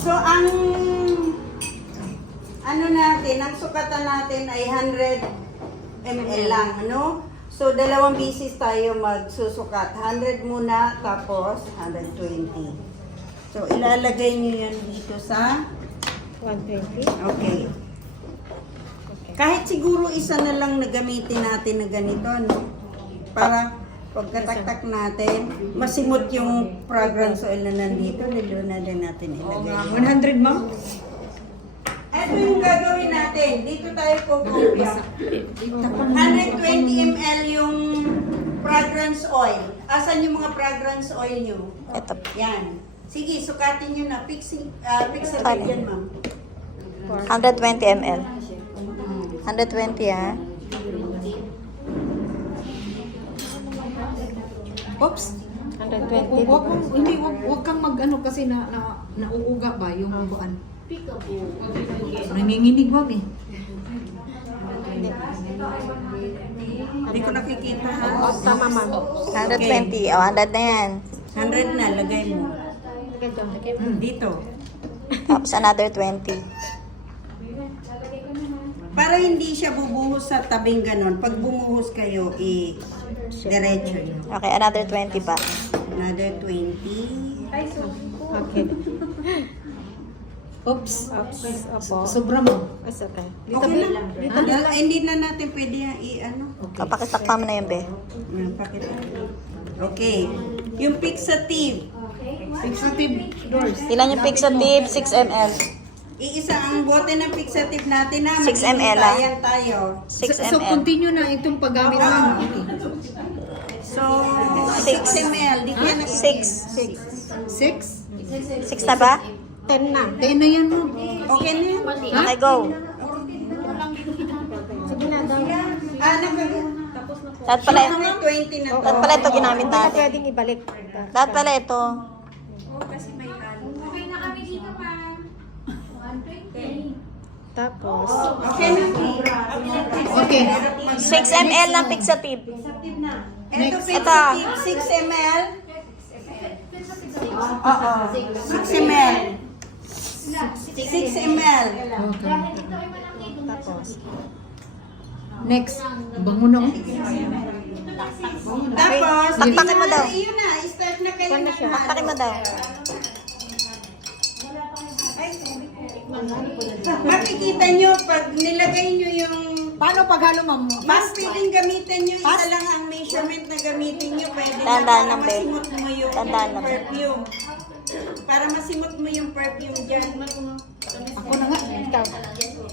So, ang ano natin, ang sukatan natin ay 100 ml lang, ano? So, dalawang bisis tayo magsusukat. 100 muna, tapos 120. So, ilalagay nyo yan dito sa 120. okay. Kahit siguro isa na lang na gamitin natin na ganito, no? Para pagkataktak natin, masimot yung fragrance oil na nandito, lalo na din natin ilagay. 100 ma'am? Ito yung gagawin natin. Dito tayo kukumpla. 120 ml yung fragrance oil. Asan yung mga fragrance oil nyo? Ito. Yan. Sige, sukatin nyo na. Fixative yan, ma'am. 120 ml. 120 ha. Oops. 120. Wag kang mag-ano kasi nauuga ba yung buwan. Nanginginig ba eh? Hindi ko nakikita, ha? Tama ma'am. 120. O, 100 na yan. 100 na, lagay mo. Dito. Tapos another 20. Para hindi siya bubuhos sa tabing ganon. Pag bumuhos kayo, diretso nyo. Okay, another 20 pa. Another 20. Okay. Oops. Opo. Sobra mo. It's okay. Okay lang. Hindi na natin pwede i-ano. Papakitakpan mo na yun, be. Pakita. Okay. Yung fixative. Fixative doors. Ilan yung fixative? 6 ml. Iisa ang bote ng fixative natin na 6 ml, ah. maghihintayan tayo. 6 So, ml. continue na itong paggamit mo. Okay. So, 6 ml. Di kaya na 6. 6? 6 na ba? 10 na. 10 na yan mo. Okay na yun? Okay, go. Sige na, daw. Dapat pala, 20 na to. dapat pala ito ginamit Hindi na natin. pwedeng ibalik. Dapat pala ito. Okay na kami dito, ma'am. 120. Tapos, Okay na. okay. 6 ml ng fixative. Ito Ito. fixative, 6 ml. Oo. 6 ml. 6 ml. Okay. Tapos, next. Bango na ako. Tapos, Pakpakin mo daw. Yun na, start na kayo na. Pakpakin mo daw. Makikita nyo, pag nilagay nyo yung Paano paghalo, ma'am? mas pwedeng gamitin nyo, isa lang ang measurement na gamitin nyo, pwede na Tandaan para lang, babe. masimot mo yung Tandaan lang. perfume. Para masimot mo yung perfume dyan. Ako na nga. Ikaw.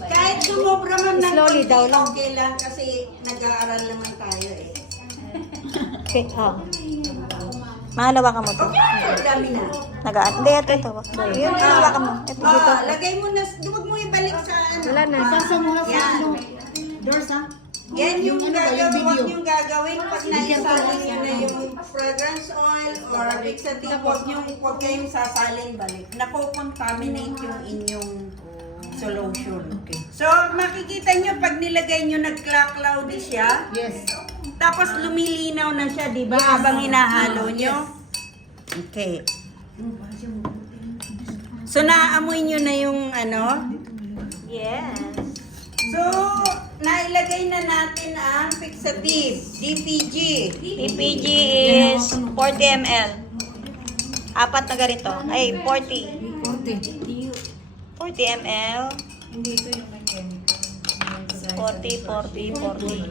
Kahit sumobra man ng Slowly konti, daw lang. okay lang kasi nag-aaral naman tayo eh. Okay, oh. Mahalawakan mo to. Ang dami na. Nagaan. Hindi, ito. Yun, mahalawakan mo. Ito dito. Lagay mo na, huwag mo ibalik sa ano. Wala na. Isasa mo na sa Yan. ano. Doors, ha? Yan yung Ano ba, yung gagawin, video? huwag yung gagawin pag naisalin nyo na yung fragrance oil or fixative, huwag kayong sasalin balik. Napo-contaminate yung inyong solution. Okay. So, makikita nyo pag nilagay nyo nag-cloudy siya, Yes. tapos lumilinaw na siya, di ba? Habang hinahalo nyo. Okay. So, naaamoy nyo na yung ano? Yes. So, nailagay na natin ang fixative, DPG. DPG is 40 ml. Apat na ganito. Ay, 40. Korte. 40 ml. 40, 40, 40.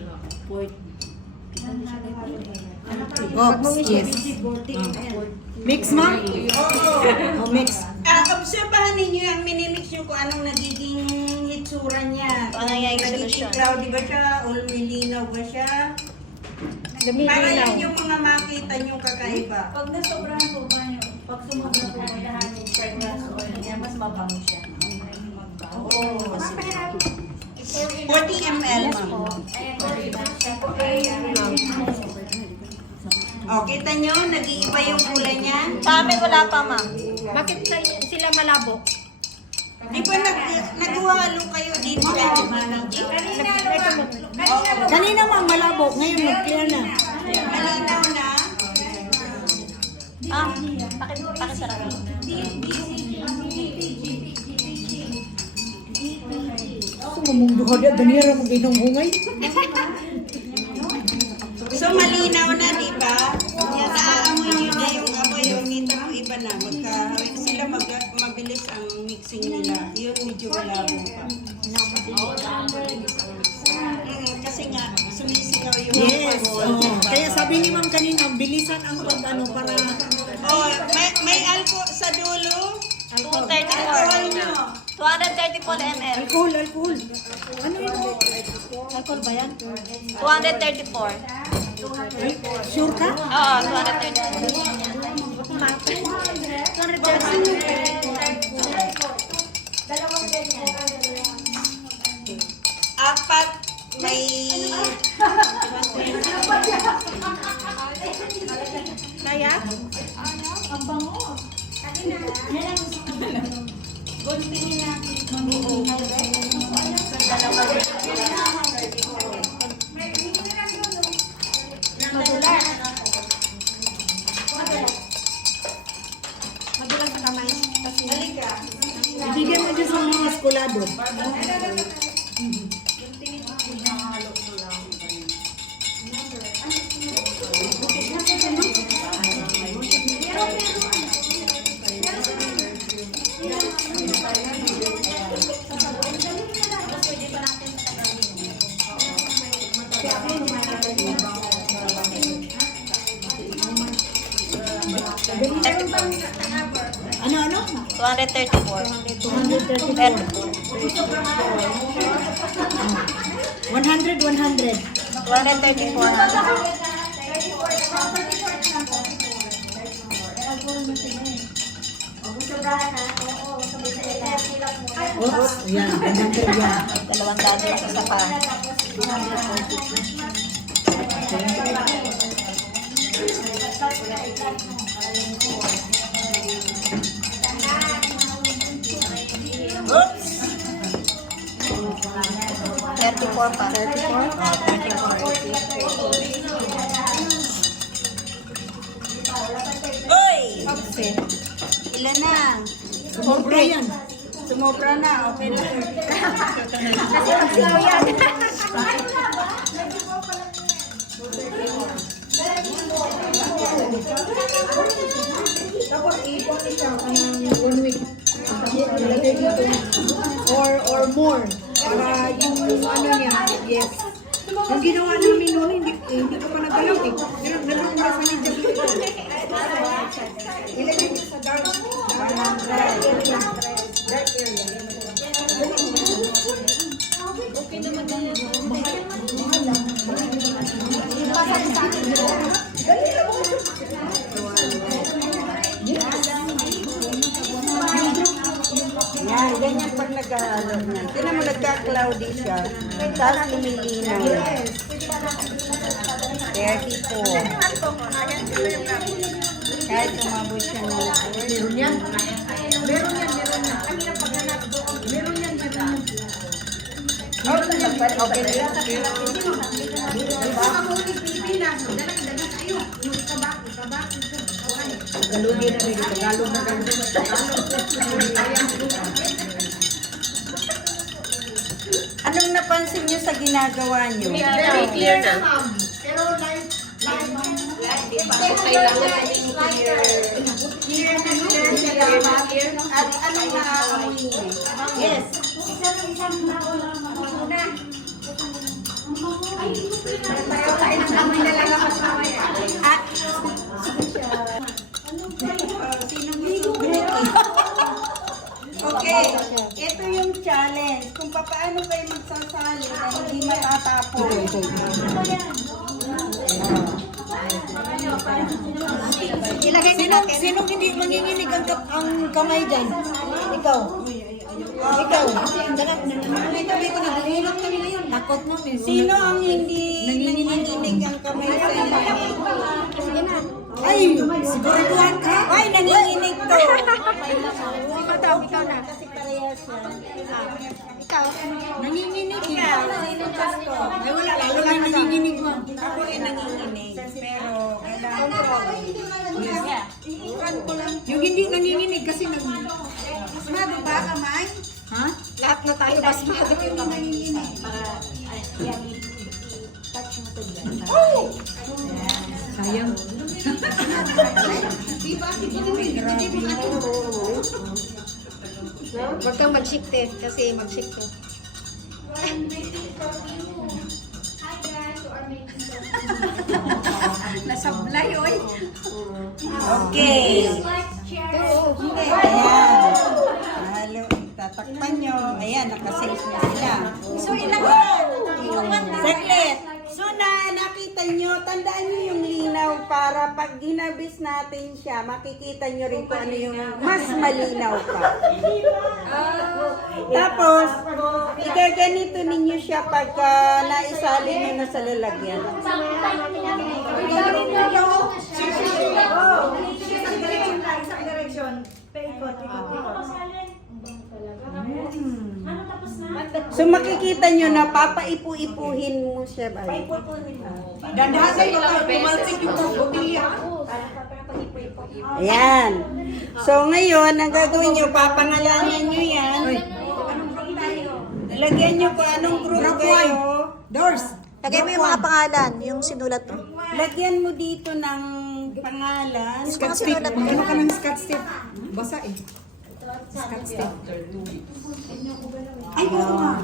Oops. Yes. Mix, ma'am? Oh, mix. Obserbahan ninyo yung minimix nyo kung anong nagiging hitsura niya. Ano yung Nagiging solution? cloudy ba siya? O lumilinaw ba siya? Para yun yung mga makita nyo kakaiba. Pag nasobrahan po ba yun, pag sumobra po ba lahat yung fragrance oil niya, mas mabango siya. Oo. 40 ml, ma'am. O, kita nyo, nag-iiba yung kulay niyan. Sa amin wala pa, ma'am. Bakit sila malabo? Di ba nag-uhalo kayo dito? Kanina ma'am malabo. Ngayon mag-clear na. Malinaw na. Pakisarap. mamungduha di ganira mo ginong hungay. So malinaw na, di ba? Naaamoy nyo na yung amoy, yung kita mo iba na. Magkahawin sila, mabilis ang mixing nila. Yun, medyo malabo pa. Kasi nga, sumisigaw yung Yes. alcohol, diba? Kaya sabi ni ma'am kanina, bilisan ang pag-ano para Oh, may alcohol sa dulo. 234. nyo. 234 ml. alcohol. Ano yun? Alcohol ba yan? 234. Sure ka? Oo, 234. Apat may... Kaya? Ibigyan mo dyan sa mga eskolado. Ano? 234. 234. 100. 234. Oops, yan. 100 yan. 200 lang sa pa. Oops! 34 pa. 34. Uy! Ilan na? Sumobra yan. Sumobra na. Okay na. Kasi magsigaw yan. Tapos ipon siya ng 1 week. Ilagay dito. Or more. Para yung ano niya, yes. Yung ginawa namin noon, hindi ko pa nagalaw eh. Pero nagalaw sa niya dito. Ilagay niya sa dark area. Okay naman na yan. Mahal lang. Yan, ganyan pag nag-ahalo na. Tinan mo, nagka-cloudy siya. Tapos lumilinaw. 34. Kahit umabot siya ng... Meron yan. Meron yan. Tagalogin na rin. Tagalog na rin. Anong napansin niyo sa ginagawa niyo? Very clear na. Pero live At anong naaamoy niyo? Yes. At... Okay, ito yung challenge. Kung paano kayo magsasali na hindi matatapos. Ilagay din natin. Sinong hindi manginginig ang kamay dyan? Ikaw. Ikaw. Tabi ko naghihilot kami ngayon. Takot na. Sino ang hindi nanginginig ang kamay sa inyo? Ay, siguraduhan ka. Ay, nanginginig to. Ikaw na. Kasi parehas yan. Ikaw. Nanginginig. Ay, wala. Lalo na nanginginig mo. Ako rin nanginginig. Pero kailangan ko. Yung hindi nanginginig kasi nag... Sumado ba kamay? Ha? Lahat na tayo, mas madami yung Para, yan, i-touch mo to dyan. sayang. Huwag kang mag-shake kasi mag-shake to. Nasablay, oy. Okay. Ayan. Halo, tatakpan nyo. Ayan, nakasafe na sila. So, ilang Saglit. So nakita nyo, tandaan nyo yung linaw para pag ginabis natin siya, makikita nyo rin kung ano yung mas malinaw pa. Tapos, igaganito ninyo siya pagka naisalin nyo na sa lalagyan. Isang direksyon. Paikot, ikot. Ano tapos na? So makikita nyo na papaipu-ipuhin mo siya ba? Dandahan kayo lang, pumalsik yung botilya. Ayan. So ngayon, ang gagawin nyo, papangalanan nyo yan. Lagyan nyo kung anong group kayo. Doors. Lagay mo yung mga pangalan, yung sinulat mo. Lagyan mo dito ng pangalan. Scotch tape. Ano ka ng scotch tape? Basa eh. Scotch tape. Ay, gusto ka.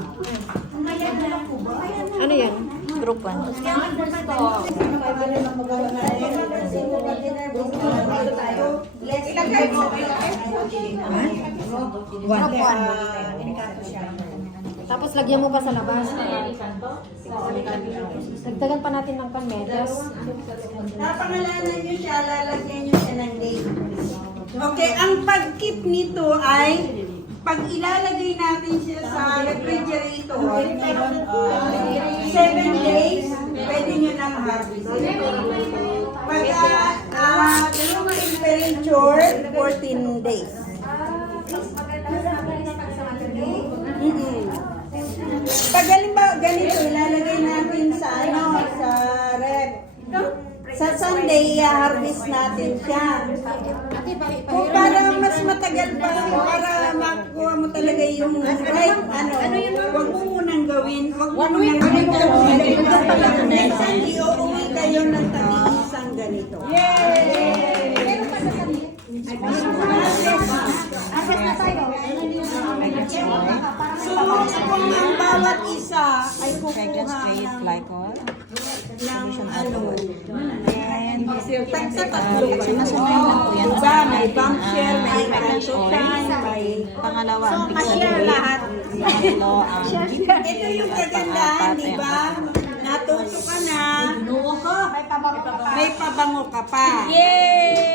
Ano yan? Group 1. Tapos lagyan mo pa sa labas. Dagdagan pa natin ng panmedas. Napangalanan nyo siya, lalagyan nyo siya ng date. Okay, ang pag-keep nito ay pag ilalagay natin siya sa refrigerator, 7 days, pwede nyo nang harvest. Pag dalawang temperature, 14 days. Pag halimbawa ganito, ilalagay natin sa sa ref. Sa Sunday, i-harvest natin siya. Kung para mas matagal pa, para makuha mo talaga yung right, huwag mo munang gawin, huwag mo munang gawin. Next time, iuwi kayo ng tabi-isang ganito. So, kung ang bawat isa ay kukuha ng tatlo. Diba? May bank share, may kantusan, may Pangalawa, ang ma-share lahat. ang Ito yung kagandahan, di ba? Natuto ka na. May pabango ka pa. Yay!